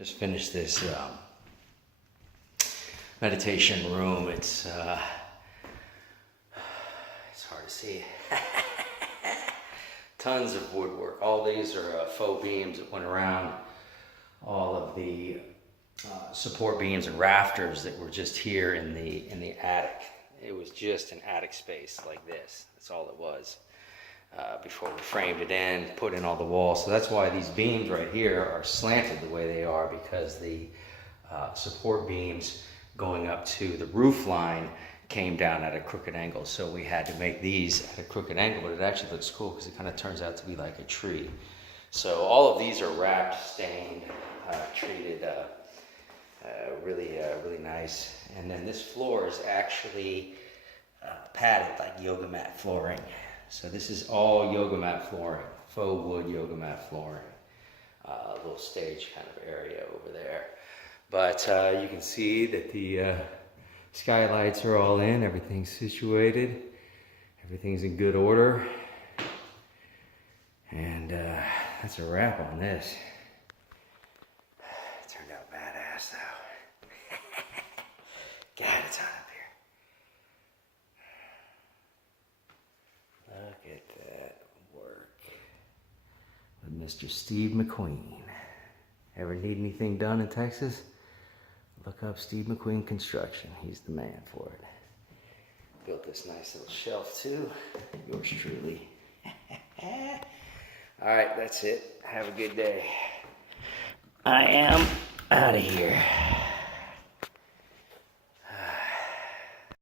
Just finished this meditation room. It's hard to see. Tons of woodwork. All these are faux beams that went around all of the support beams and rafters that were just here in the attic. It was just an attic space like this. That's all it was. Before we framed it in, put in all the walls. So that's why these beams right here are slanted the way they are, because the support beams going up to the roof line came down at a crooked angle. So we had to make these at a crooked angle, but it actually looks cool because it kind of turns out to be like a tree. So all of these are wrapped, stained, treated, really nice. And then this floor is actually padded like yoga mat flooring. So this is all yoga mat flooring, faux wood yoga mat flooring. A little stage kind of area over there. But you can see that the skylights are all in, everything's situated, everything's in good order. And that's a wrap on this. It turned out badass though. God, it's hot up here. Look at that work with Mr. Steve McQueen. Ever need anything done in Texas? Look up Steve McQueen Construction. He's the man for it. Built this nice little shelf too. Yours truly. All right, that's it. Have a good day. I am out of here.